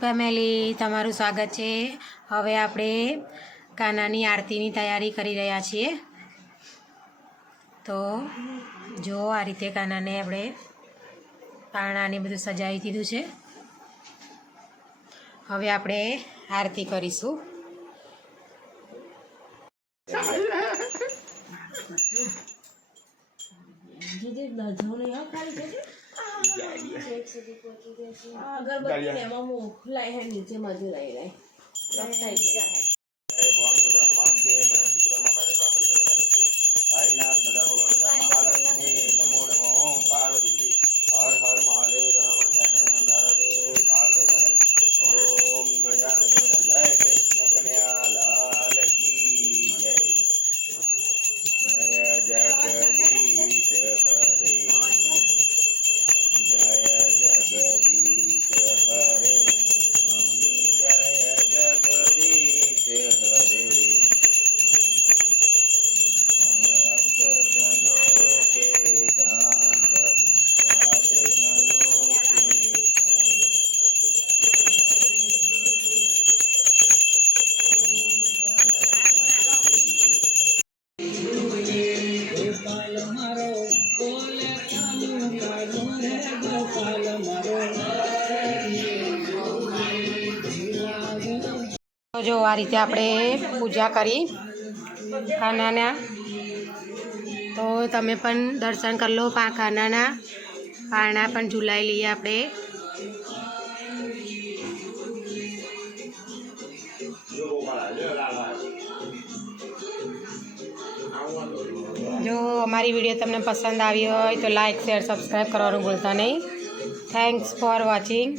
Family તમારું સ્વાગત છે। હવે આપણે કાનાની આરતીની તૈયારી કરી રહ્યા છીએ। તો જો આ રીતે કાનાને આપણે પારણાને બધું સજાવી દીધું છે। હવે આપણે આરતી કરીશું। अगरबत्ती मोखलाई है नीचे मजू रही रहे જો આ રીતે આપણે પૂજા કરી કાનાના। તો તમે પણ દર્શન કરી લો। કાનાના પારણા પણ ઝુલાઈ લઈએ આપણે। જો અમારી વિડીયો તમને પસંદ આવી હોય તો લાઈક શેર સબસ્ક્રાઈબ કરવાનું ભૂલતા નહીં। Thanks for watching.